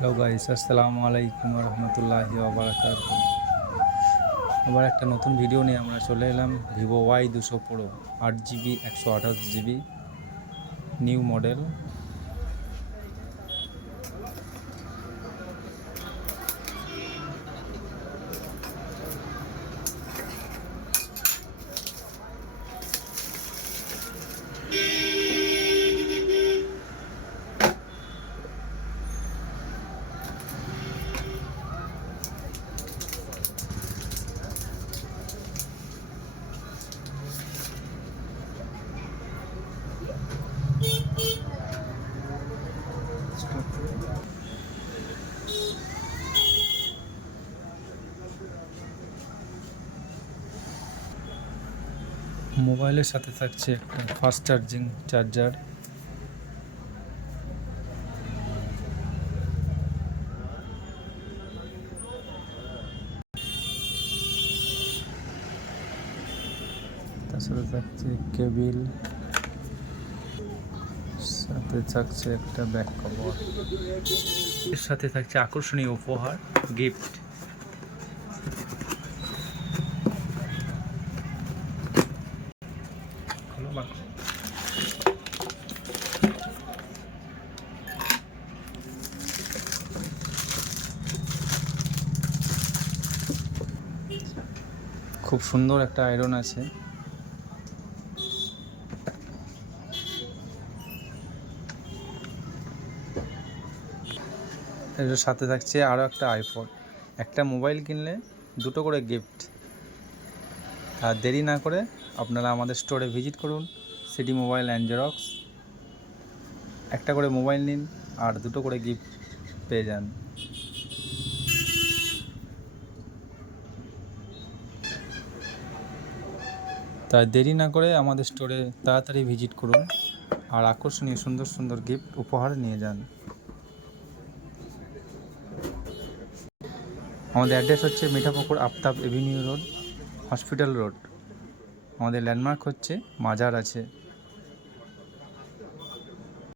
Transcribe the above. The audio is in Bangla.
হ্যালো গাইস আসসালামু আলাইকুম রহমতুল্লাহি ওবরাকাত আবার একটা নতুন ভিডিও নিয়ে আমরা চলে এলাম ভিভো ওয়াই দুশো প্রো আট জিবি একশো আঠাশ জিবি নিউ মডেল মোবাইলের সাথে থাকছে একটা ফাস্ট চার্জিং চার্জার। তার সাথে থাকছে কেবিল। সাথে থাকছে একটা ব্যাক কভার। এর সাথে থাকছে আকর্ষণীয় উপহার, গিফট। বা খুব সুন্দর একটা আয়রন আছে। এর সাথে থাকছে আরও একটা আইফোন একটা মোবাইল কিনলে দুটো করে গিফট দেরি না করে আপনারা আমাদের স্টোরে ভিজিট করুন সিটি মোবাইল অ্যান্ড জেরক্স একটা করে মোবাইল নিন আর দুটো করে গিফট পেয়ে যান। তাই দেরি না করে আমাদের স্টোরে তাড়াতাড়ি ভিজিট করুন আর আকর্ষণীয় সুন্দর সুন্দর গিফট উপহার নিয়ে যান। আমাদের অ্যাড্রেস হচ্ছে Mithapukur Aftab avenue road hospital road. আমাদের ল্যান্ডমার্ক হচ্ছে মাজার আছে।